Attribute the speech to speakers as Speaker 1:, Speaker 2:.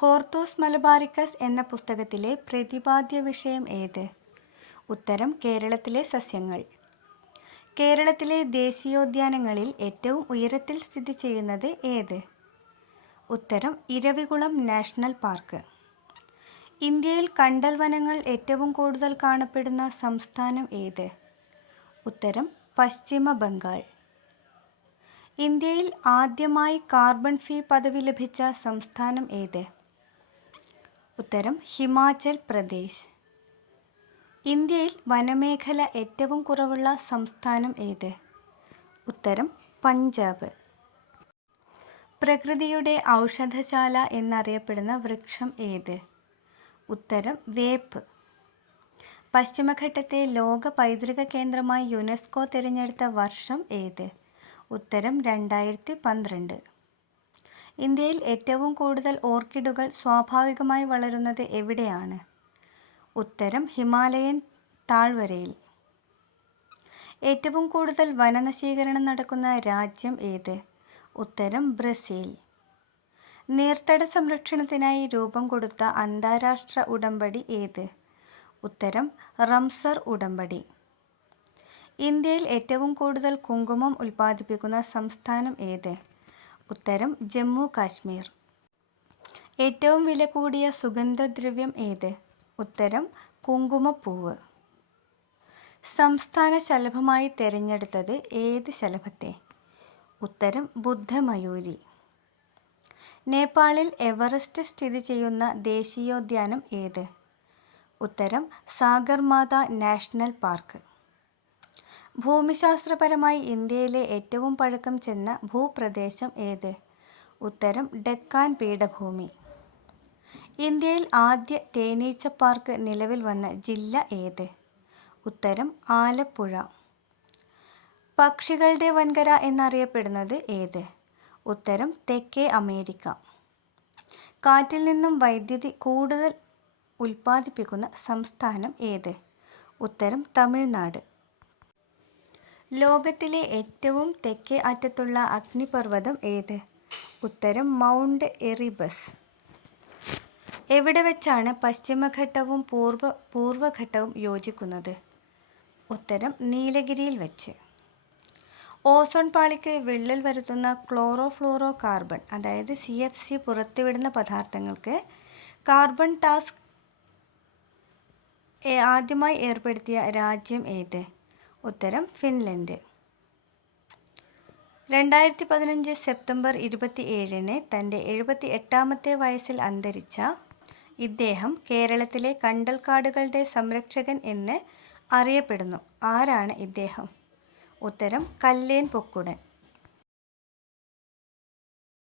Speaker 1: Hortus Malabaricus എന്ന പുസ്തകത്തിലെ പ്രതിപാദ്യ വിഷയം ഏത്? ഉത്തരം കേരളത്തിലെ സസ്യങ്ങൾ. കേരളത്തിലെ ദേശീയോദ്യാനങ്ങളിൽ ഏറ്റവും ഉയരത്തിൽ സ്ഥിതി ചെയ്യുന്നത് ഏത്? ഉത്തരം ഇരവികുളം നാഷണൽ പാർക്ക്. ഇന്ത്യയിൽ കണ്ടൽ വനങ്ങൾ ഏറ്റവും കൂടുതൽ കാണപ്പെടുന്ന സംസ്ഥാനം ഏത്? ഉത്തരം പശ്ചിമ ബംഗാൾ. ഇന്ത്യയിൽ ആദ്യമായി കാർബൺ ഫീ പദവി ലഭിച്ച സംസ്ഥാനം ഏത്? ഉത്തരം ഹിമാചൽ പ്രദേശ്. ഇന്ത്യയിൽ വനമേഖല ഏറ്റവും കുറവുള്ള സംസ്ഥാനം ഏത്? ഉത്തരം പഞ്ചാബ്. പ്രകൃതിയുടെ ഔഷധശാല എന്നറിയപ്പെടുന്ന വൃക്ഷം ഏത്? ഉത്തരം വേപ്പ്. പശ്ചിമഘട്ടത്തെ ലോക പൈതൃക കേന്ദ്രമായി യുനെസ്കോ തിരഞ്ഞെടുത്ത വർഷം ഏത്? ഉത്തരം രണ്ടായിരത്തി പന്ത്രണ്ട്. ഇന്ത്യയിൽ ഏറ്റവും കൂടുതൽ ഓർക്കിഡുകൾ സ്വാഭാവികമായി വളരുന്നത് എവിടെയാണ്? ഉത്തരം ഹിമാലയൻ താഴ്വരയിൽ. ഏറ്റവും കൂടുതൽ വനനശീകരണം നടക്കുന്ന രാജ്യം ഏത്? ഉത്തരം ബ്രസീൽ. നീർത്തട സംരക്ഷണത്തിനായി രൂപം കൊടുത്ത അന്താരാഷ്ട്ര ഉടമ്പടി ഏത്? ഉത്തരം റംസർ ഉടമ്പടി. ഇന്ത്യയിൽ ഏറ്റവും കൂടുതൽ കുങ്കുമം ഉൽപ്പാദിപ്പിക്കുന്ന സംസ്ഥാനം ഏത്? ഉത്തരം ജമ്മു കാശ്മീർ. ഏറ്റവും വില കൂടിയ സുഗന്ധദ്രവ്യം ഏത്? ഉത്തരം കുങ്കുമപ്പൂവ്. സംസ്ഥാന ശലഭമായി തിരഞ്ഞെടുത്തത് ഏത് ശലഭത്തെ? ഉത്തരം ബുദ്ധമയൂരി. നേപ്പാളിൽ എവറസ്റ്റ് സ്ഥിതി ചെയ്യുന്ന ദേശീയോദ്യാനം ഏത്? ഉത്തരം സാഗർമാത നാഷണൽ പാർക്ക്. ഭൂമിശാസ്ത്രപരമായി ഇന്ത്യയിലെ ഏറ്റവും പഴക്കം ചെന്ന ഭൂപ്രദേശം ഏത്? ഉത്തരം ഡെക്കാൻ പീഠഭൂമി. ഇന്ത്യയിൽ ആദ്യ തേനീച്ച പാർക്ക് നിലവിൽ വന്ന ജില്ല ഏത്? ഉത്തരം ആലപ്പുഴ. പക്ഷികളുടെ വൻകര എന്നറിയപ്പെടുന്നത് ഏത്? ഉത്തരം തെക്കേ അമേരിക്ക. കാറ്റിൽ നിന്നും വൈദ്യുതി കൂടുതൽ ഉൽപ്പാദിപ്പിക്കുന്ന സംസ്ഥാനം ഏത്? ഉത്തരം തമിഴ്നാട്. ലോകത്തിലെ ഏറ്റവും തെക്കേ അറ്റത്തുള്ള അഗ്നിപർവതം ഏത്? ഉത്തരം മൗണ്ട് എറിബസ്. എവിടെ വെച്ചാണ് പശ്ചിമഘട്ടവും പൂർവ പൂർവഘട്ടവും യോജിക്കുന്നത്? ഉത്തരം നീലഗിരിയിൽ വെച്ച്. ഓസോൺ പാളിക്ക് വിള്ളൽ വരുത്തുന്ന ക്ലോറോ ഫ്ലോറോ കാർബൺ അതായത് സി എഫ് സി പുറത്തുവിടുന്ന പദാർത്ഥങ്ങൾക്ക് കാർബൺ ടാസ്ക് ആദ്യമായി ഏർപ്പെടുത്തിയ രാജ്യം ഏത്? ഉത്തരം ഫിൻലൻഡ്. രണ്ടായിരത്തി പതിനഞ്ച് സെപ്റ്റംബർ ഇരുപത്തി ഏഴിന് തന്റെ എഴുപത്തി എട്ടാമത്തെ വയസ്സിൽ അന്തരിച്ച ഇദ്ദേഹം കേരളത്തിലെ കണ്ടൽക്കാടുകളുടെ സംരക്ഷകൻ എന്ന് അറിയപ്പെടുന്നു. ആരാണ് ഇദ്ദേഹം? ഉത്തരം കല്ലേൻ പൊക്കുടൻ.